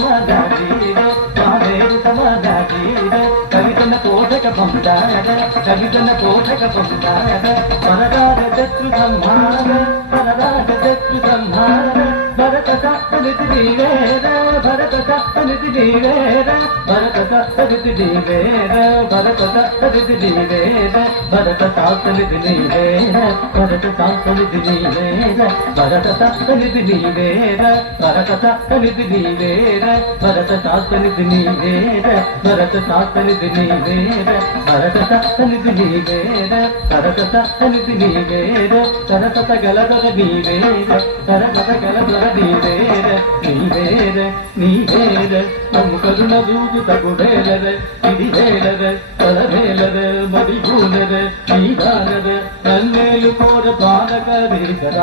Mother, ಕಾವೇರಿ ಸಮನಾಗೀರ ಕವಿತನ ಕೋಟಕ ಬಂದಾರ ಕವಿತನ ಕೋಟಕ ಬಂದಾರ ಪರದಾರ ದತ್ತು ಸಂಹಾರ ಪರದಾರ ದತ್ತು ಸಂಹಾರ ಭರತ ಸಪ್ತನಿಧಿ ನೀವೇರ ಭರತ ಸಪ್ತನಿಧಿ ನೀವೇರ ಭರತ ಸಪ್ತನಿಧಿ ನೀವೇರ ಭರತ ಸಪ್ತನಿಧಿ ನೀವೇರ ಭರತ ಸಪ್ತನಿಧಿ ನೀವೇರ ಭರತ ಸಪ್ತನಿಧಿ ನೀವೇರ ಭರತ ಸಪ್ತನಿಧಿ ನೀವೇರ ಭರತ ಸಪ್ತನಿಧಿ ನೀವೇರ ಭರತ ಸಪ್ತನಿಧಿ ನೀವೇರ ಭರತ ಸಪ್ತನಿಧಿ ನೀವೇರ ಭರತ ಸಪ್ತನಿಧಿ ನೀವೇರ ಭರತ ಸಪ್ತನಿಧಿ ನೀವೇರ ಸರಸತ ಗಲದರ ನೀವೇರ ಸರಸತ ಗಲದರ ನೀವೇರ ನೀವೇರ ನೀವೇರ ನಮ್ಮ ಕರುಣ ದೂದು ತಗುಡೇಲರ ಹಿಡಿದೇಲರ ತಲಬೇಲರ ಮಡಿಗೂಲರ ನೀದಾನರ ನನ್ನೇಲು ಕೋರ ಪಾಲಕ ಬೇಕರ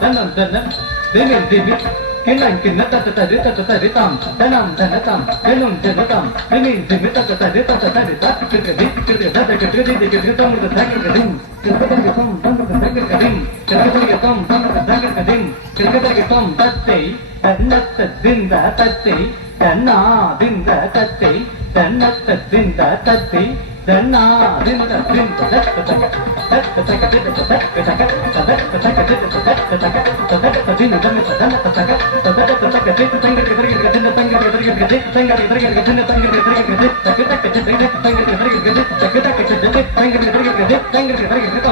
ತನ್ನ ದಿನ ಕಿನ್ನ ತತ ತರಿ ತತ ತರಿ ತಾಂ ತನಂ ತನ ತಾಂ ಕಿನ್ನಂ ತನ ತಾಂ ಕಿನ್ನಿಂ ದಿನ ತತ ತರಿ ತತ ತರಿ ತತ್ ಕಿರ್ಕದಿ ಕಿರ್ಕದ ಕಿರ್ಕದಿ ಕಿರ್ಕದಿ ತಂ ತಕಿರ್ಕದಿ ಕಿರ್ಕದಿ ತಂ ತಂ ತಕಿರ್ಕದಿ ಕಿರ್ಕದಿ ತಂ ತಂ ತಕಿರ್ಕದಿ ಕಿರ್ಕದಿ ತಂ ತತ್ತೈ ತನ್ನತ್ತದಿಂದ ತತ್ತೈ ತನ್ನಾದಿಂದ ತತ್ತೈ ತನ್ನತ್ತದಿಂದ ತತ್ತೈ ತನ್ನಾದಿಂದ ದಿಂದ ತತ್ತ ತಕ ತತ್ತ ತಕ ತತ್ತ ತಕ ತಕ ತತ್ತ ತಕ ತತ್ತ ತಕ ತತ್ತ ದಿನ ದನ ತನ ತಕ ತತ್ತ ತಕ ತಕ ತಂಗ ಕದರಿಗೆ ಗದನ ತಂಗ ಕದರಿಗೆ ಗದೆ ತಂಗ ಕದರಿಗೆ ಗದನ ತಂಗ ಕದರಿಗೆ ಗದೆ ತಕ ತಕ ತಂಗ ಕದರಿಗೆ ಗದೆ ತಕ ತಕ ತಂಗ ಕದರಿಗೆ ಗದೆ ತಂಗ ಕದರಿಗೆ ಗದೆ